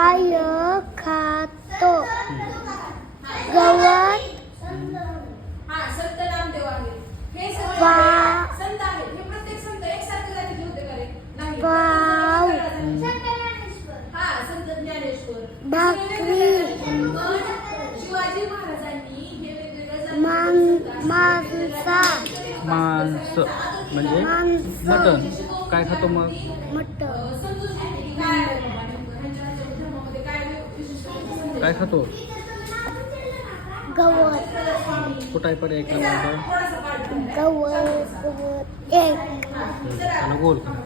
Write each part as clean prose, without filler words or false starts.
काय खातो? गवत. संत नामदेव आहे. हे संत आहेत. हे प्रत्येक संत एकसारखे जातीचे होते का रे? नाही. पाव. संत ज्ञानेश्वर. भाकरी. शिवाजी महाराजांनी हे वेगवेगळ्या मांसा. मांस म्हणजे मटण. काय खातो मग? मटण. काय खातो? गवत. कुठं आहे पर्याय क्रमांक? गवत एक. त्याला गोल करा.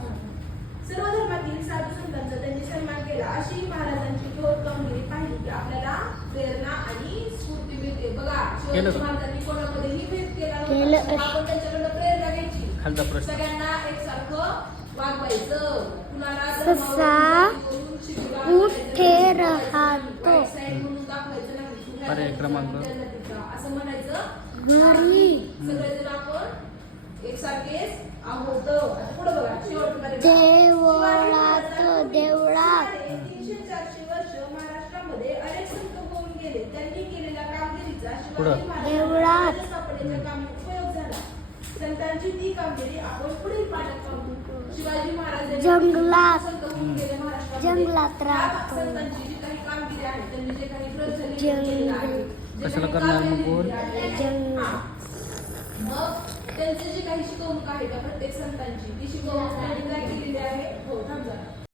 सर्व धर्मातील साधू संतांचा त्यांनी सन्मान केला. अशी महाराजांची थोर कामगिरी पाहिली की आपल्याला प्रेरणा आणि स्फूर्ती मिळते. बघा, शिवाजी महाराजांनी कोणामध्येही भेद केला नव्हता. आपण त्यांच्याकडून प्रेरणा घ्यायची. खालचा प्रश्न. सगळ्यांना एकसारखं वागवायचं. कुणाला ससा कुठे राहतो? पर्याय क्रमांक असं म्हणायचं घरी. सगळेजण आपण एकसारखेच आहोत. पुढे बघा, शेवटपर्यंत देवळात. 300-400 वर्ष महाराष्ट्रामध्ये अनेक संत होऊन गेले. त्यांनी केलेल्या कामगिरीचा पुढं. देवळात. सापडण्याच्या कामात उपयोग झाला. संतांची ती कामगिरी आपण पुढील पाठात पाहू. शिवाजी महाराज जंगलात. संत होऊन गेले महाराष्ट्रामध्ये. जंगलात राहतो. संतांची जी काही कामगिरी आहे, त्यांनी जे काही प्रसंगी केलेलं आहे, जे कशाला काही करणार मग कामगिरी गोल? केलेली आहे, जंगल. मग त्यांची जी काही शिकवणूक आहे त्या प्रत्येक संतांची ती शिकवणूक त्यांनी काय केलेली आहे? हो, थांब जरा.